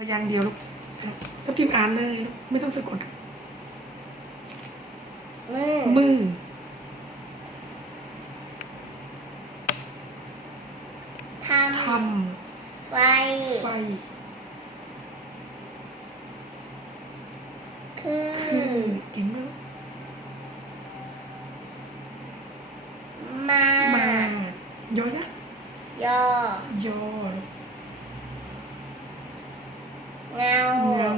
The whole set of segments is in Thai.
พยางค์เดียวลูกแล้วพิมพ์อ่านเลยลูกไม่ต้องสะกด มือมือ ททำไฟำไฟคือคือเก่งมากมามา ยอยักษ์ยอยอ เงาเงา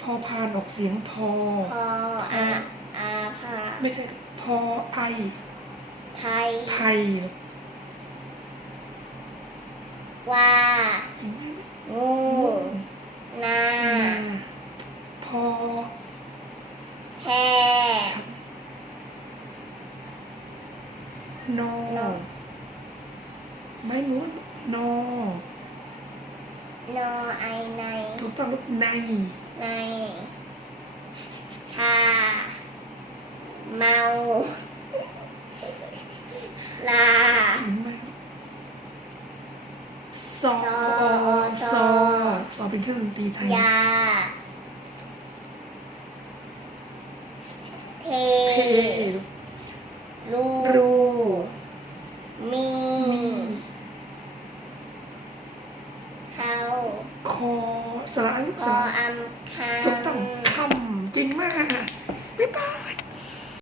พอพานออกเสียงพอ พออาอาพาไม่ใช่พอไอไทยไทยว่าเก่งมากงูนานาพอแพนอไม่ม้วนนอ นอไอในถูกต้องลูกในในทาเมา ลาเก่งมากซอซอซอซอเป็นเครื่องดนตรีไทยยาเทเทลูรูมี มี เขา คอสระลูกพสอระอำคถูกต้องคำเก่งมาก บ๊ายบาย